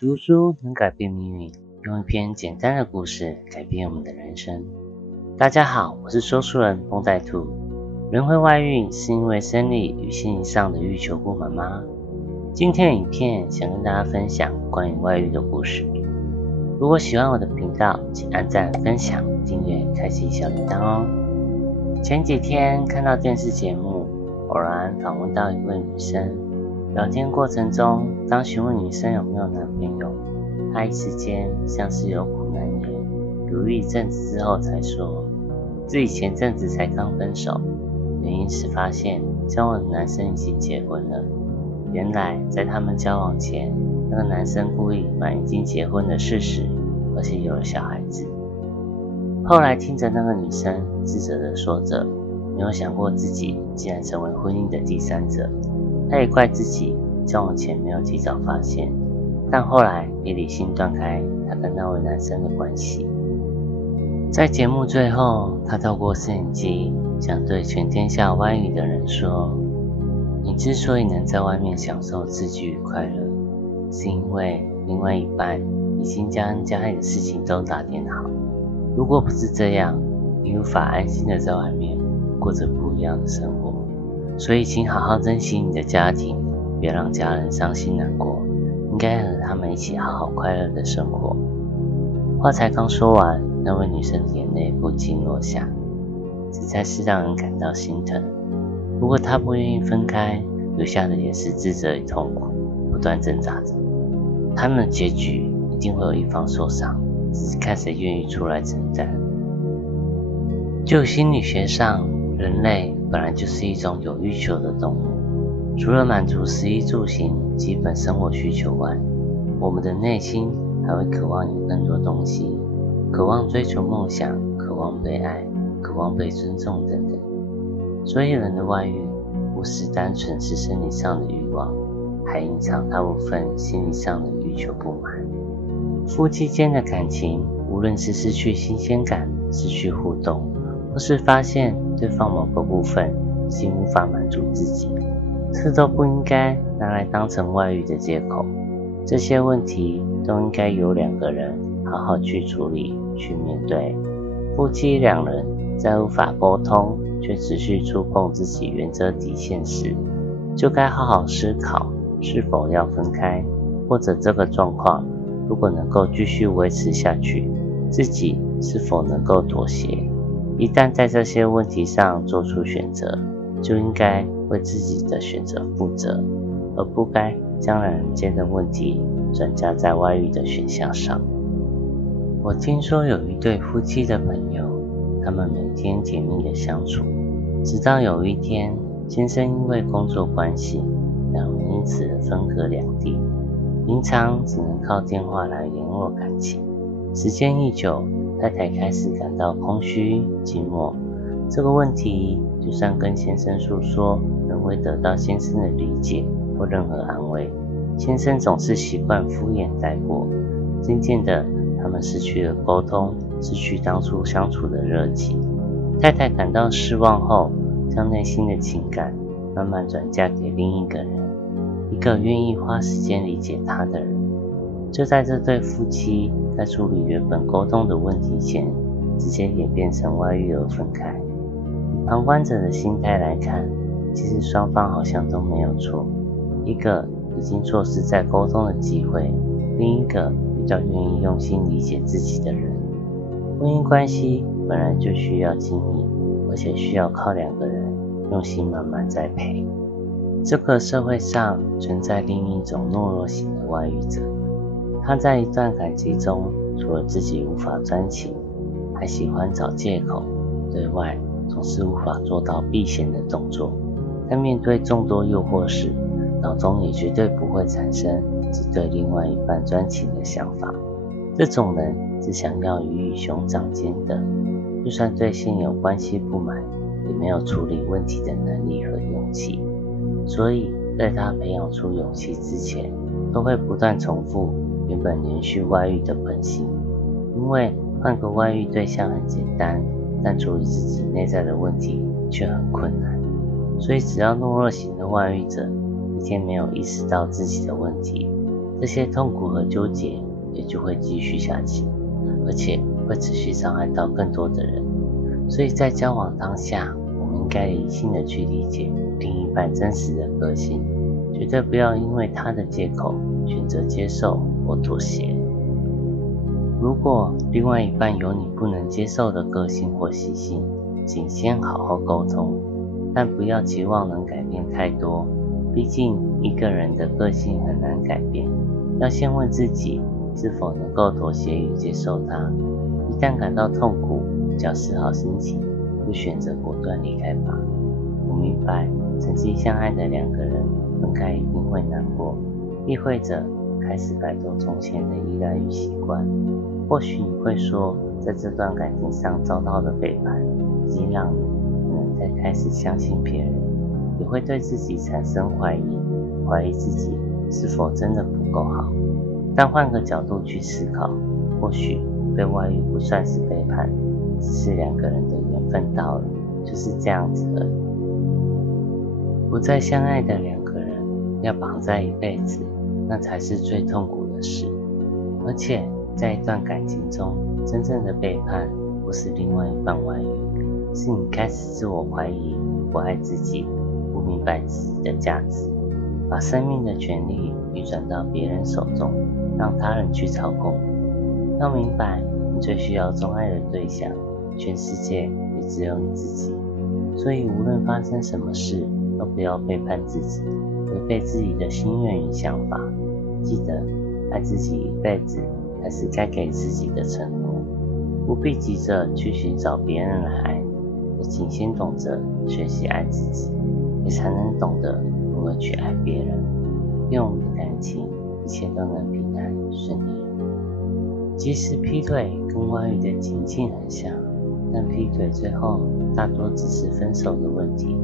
读书能改变命运，用一篇简单的故事改变我们的人生。大家好，我是说书人蹦仔兔。人会外遇是因为生理与心理上的欲求不满吗？今天的影片想跟大家分享关于外遇的故事。如果喜欢我的频道，请按赞、分享、订阅、开启小铃铛哦。前几天看到电视节目，偶然访问到一位女生，聊天过程中，当询问女生有没有男朋友，她一时间像是有苦难言，犹豫一阵子之后才说，自己前阵子才刚分手，原因是发现交往的男生已经结婚了。原来在他们交往前，那个男生故意隐瞒已经结婚的事实，而且有了小孩子。后来听着那个女生自责地说着，没有想过自己竟然成为婚姻的第三者。她也怪自己交往前没有及早发现，但后来也理性断开她跟那位男生的关系。在节目最后，她透过摄影机想对全天下外遇的人说，你之所以能在外面享受自具与快乐，是因为另外一半已经将家里的事情都打点好。如果不是这样，你无法安心的在外面过着不一样的生活。所以请好好珍惜你的家庭，别让家人伤心难过，应该和他们一起好好快乐的生活。话才刚说完，那位女生的眼泪不禁落下，实在是让人感到心疼。如果她不愿意分开，留下的也是自责与痛苦，不断挣扎着。他们的结局一定会有一方受伤，只是看谁愿意出来承担。就心理学上，人类本来就是一种有欲求的动物，除了满足食衣住行基本生活需求外，我们的内心还会渴望有更多东西，渴望追求梦想，渴望被爱，渴望被尊重等等。所以人的外遇不是单纯是生理上的欲望，还隐藏大部分心理上的欲求不满。夫妻间的感情，无论是失去新鲜感、失去互动，或是发现对方某个部分已经无法满足自己，这都不应该拿来当成外遇的借口。这些问题都应该由两个人好好去处理、去面对。夫妻两人在无法沟通却持续触碰自己原则底线时，就该好好思考是否要分开，或者这个状况如果能够继续维持下去，自己是否能够妥协。一旦在这些问题上做出选择，就应该为自己的选择负责，而不该将两人间的问题转嫁在外遇的选项上。我听说有一对夫妻的朋友，他们每天甜蜜的相处，直到有一天，先生因为工作关系，两人因此分隔两地，平常只能靠电话来联络感情。时间一久，太太开始感到空虚、寂寞。这个问题就算跟先生诉说，仍未得到先生的理解或任何安慰。先生总是习惯敷衍带过。渐渐的，他们失去了沟通，失去当初相处的热情。太太感到失望后，将内心的情感慢慢转嫁给另一个人，一个愿意花时间理解他的人。就在这对夫妻在处理原本沟通的问题前，直接演变成外遇而分开。以旁观者的心态来看，其实双方好像都没有错，一个已经错失在沟通的机会，另一个遇到愿意用心理解自己的人。婚姻关系本来就需要经营，而且需要靠两个人用心慢慢栽培。这个社会上存在另一种懦弱型的外遇者，他在一段感情中，除了自己无法专情，还喜欢找借口，对外总是无法做到避嫌的动作。在面对众多诱惑时，脑中也绝对不会产生只对另外一半专情的想法。这种人只想要鱼与熊掌兼得，就算对现有关系不满，也没有处理问题的能力和勇气。所以在他培养出勇气之前，都会不断重复原本连续外遇的本性。因为换个外遇对象很简单，但处理自己内在的问题却很困难。所以只要懦弱型的外遇者一天没有意识到自己的问题，这些痛苦和纠结也就会继续下去，而且会持续伤害到更多的人。所以在交往当下，我们应该理性的去理解另一半真实的个性，绝对不要因为他的借口选择接受或妥协。如果另外一半有你不能接受的个性或习性，请先好好沟通，但不要期望能改变太多，毕竟一个人的个性很难改变，要先问自己是否能够妥协与接受它。一旦感到痛苦，调试好心情，就选择果断离开吧。我明白曾经相爱的两个人分开一定会难过，意味着开始摆脱从前的依赖与习惯。或许你会说，在这段感情上遭到的背叛已经让你不能再开始相信别人，也会对自己产生怀疑自己是否真的不够好。但换个角度去思考，或许被外遇不算是背叛，只是两个人的缘分到了，就是这样子而已。不再相爱的两个人要绑在一辈子，那才是最痛苦的事。而且在一段感情中，真正的背叛不是另外一半外遇，是你开始自我怀疑，不爱自己，不明白自己的价值，把生命的权利移转到别人手中，让他人去操控你。要明白，你最需要钟爱的对象，全世界也只有你自己。所以无论发生什么事，都不要背叛自己，违背自己的心愿与想法。记得，爱自己一辈子才是该给自己的承诺，不必急着去寻找别人来爱你，也请先懂得学习爱自己，也才能懂得如何去爱别人。愿我们的感情一切都能平安顺利。其实劈腿跟外遇的情境很像，但劈腿最后大多只是分手的问题，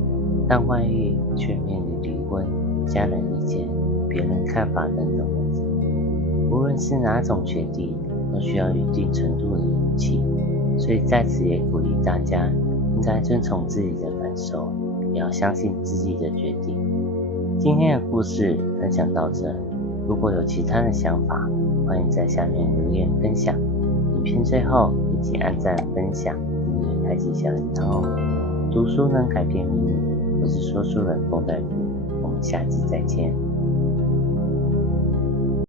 但外遇却面临离婚、家人意见、别人看法等等问题。无论是哪种决定，都需要一定程度的勇气，所以在此也鼓励大家应该遵从自己的感受，也要相信自己的决定。今天的故事分享到这，如果有其他的想法，欢迎在下面留言分享。影片最后也请按赞、分享、订阅、开启小铃铛哦。读书能改变命运，我是说书人风代图，我们下期再见。